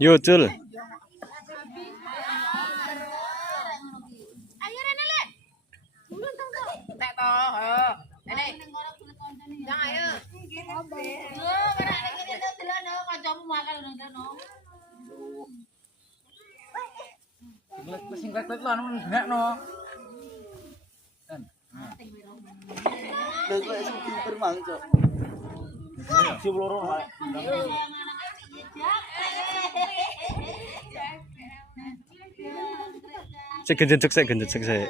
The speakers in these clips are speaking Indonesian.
Yo, Cul. Ayo Rene lek. Bulan tang to. Tek to, heeh. Rene. Jangan ayo. Yo, ora nek ngene delokno kancamu makan nang kono. Sing klik lan ngekno. Lha kok sing pinter mang, Cok. Si loro wae. Sik genjejek sik genjejek sik.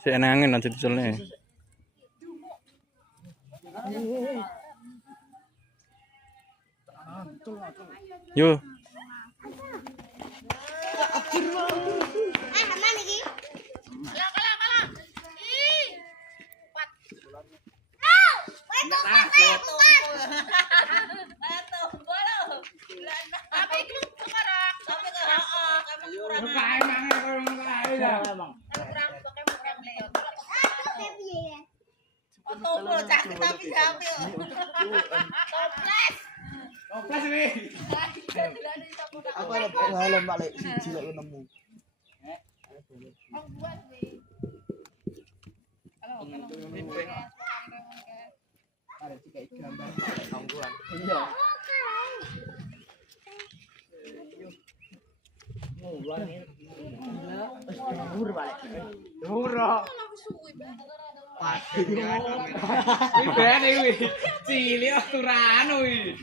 Sik enak angin aja diculne. Yo. Aman iki. Kalah. Ih. Kuat. Tapi itu sekarang. Tapi heeh, kurang. Kae mangan karo kae ya. Emang. Kurang pakai mukem leo. Foto lo cak tapi gawe. Toples. Toples iki. Aku ada pengalaman balik siji lek nemu. Buat nih. Halo. Ada tiga gambar tangguhan. Iya. Mulan ini. Dhuwur balik. Dhuwur. Waduh. Iki ben iki. Cilik aturan kuwi.